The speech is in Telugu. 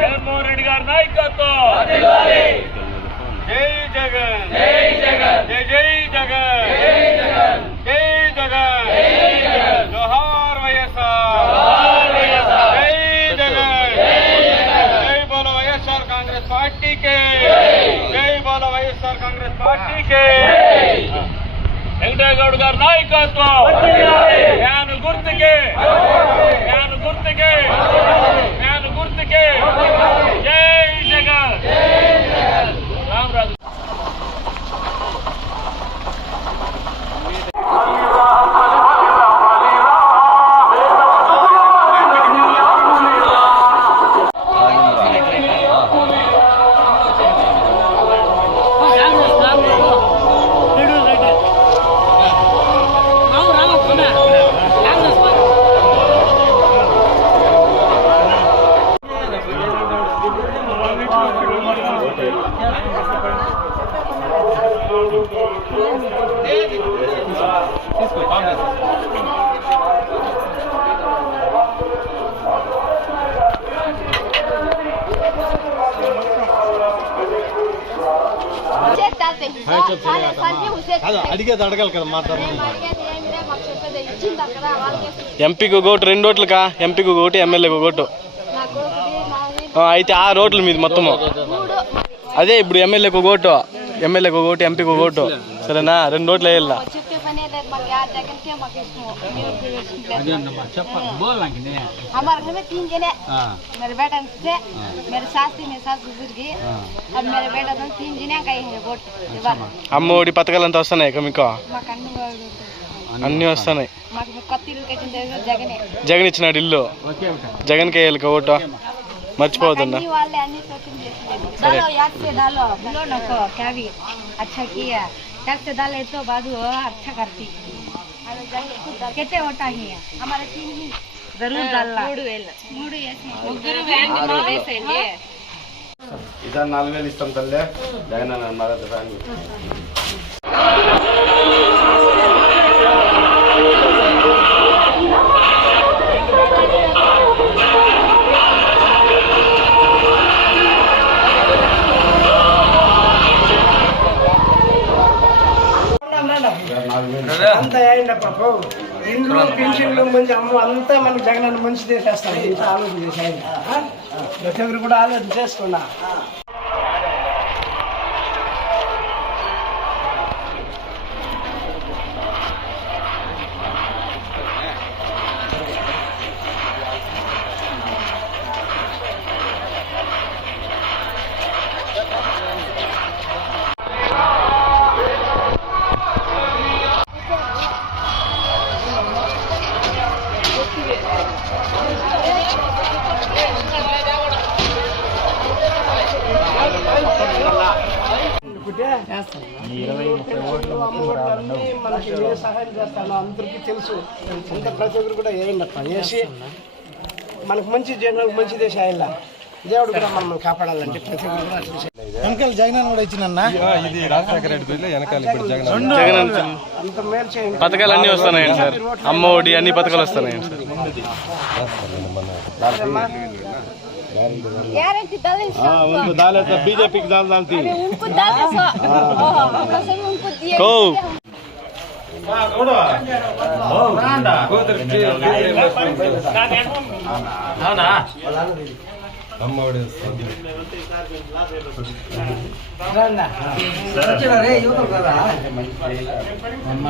జగన్మోహన్ రెడ్డి గారి నాయకత్వం. జై జగన్, జై జగన్, జై జై జగన్, జై జగన్, జోహార్ వైఎస్ఆర్, జై జగన్, జై బోలో వైఎస్ఆర్ కాంగ్రెస్ పార్టీ కే, జై బోలో వైఎస్ఆర్ కాంగ్రెస్ పార్టీ కే. వెంకటయ్య గౌడ్ గారి నాయకత్వం. ఫ్యాను గుర్తుకే, ఫ్యాను గుర్తుకే, ఫ్యాను గుర్తుకే. జై జగన్. రామరాజు అడిగేది అడగాలి కదా మాట్లాడాలి. ఎంపీకి ఓటు 2 ఓట్లుకా? ఎంపీకి ఓటు, ఎమ్మెల్యేకి ఓటు. అయితే 6 ఓట్లు మీది మొత్తము. అదే ఇప్పుడు ఎమ్మెల్యేకి ఓటు, ఎమ్మెల్యేకి ఓటు, ఎంపీకి ఓటు. సరేనా? 2 ఓట్లు వేయాల. हमारे घर में 3 जने, मेरे बेटा से, मेरे सास गुजर गई, अब मेरे बेटा तो 3 जने गए हैं वोट. అమ్మ ఒడి పథకాలు అంతా వస్తున్నాయి మీకు? అన్నీ వస్తున్నాయి. జగన్ ఇచ్చినాడు ఇల్లు. జగన్కి వేయాలి ఓటు, మర్చిపోవద్దన్నా. टैक्स डाले तो बाजू अच्छा करती. कितने वोट आई है? हमारे 3 ही जरूर डालना. 3 ఇదా 4000 ఇస్తాం తల్లే. జగన్ అన్న మరద రాని. అంత అయిందప్ప ఇంట్లో పెన్షన్లు మంచి అమ్మ అంతా మనకు జగన్ మంచి చేసేస్తాను. ఇంత ఆలోచన చేసి ప్రతి ఒక్కరు కూడా ఆలోచన చేసుకున్నా. మనకి ఏ సహాయం చేస్తానో అందరికీ తెలుసు. అంత ప్రతి ఒక్కరు కూడా వేయండప్ప. వేసి మనకు మంచి జగన్ మంచి దేశం అయ్యేలా దేవుడు కూడా మనం కాపాడాలంటే ప్రతి ఒక్కరు కూడా వెనకాల జగన్ కూడా ఇచ్చినన్నా. ఇది రాజశేఖర రెడ్డి వెనకాల జగన్ అంత మేలు చేయండి. పథకాలు అన్నీ వస్తున్నాయండి సార్. అమ్మ ఒడి అన్ని పథకాలు వస్తున్నాయండి సార్. बीजेपी की दाल डालती उनको डाले सो उनको दिए అమ్మ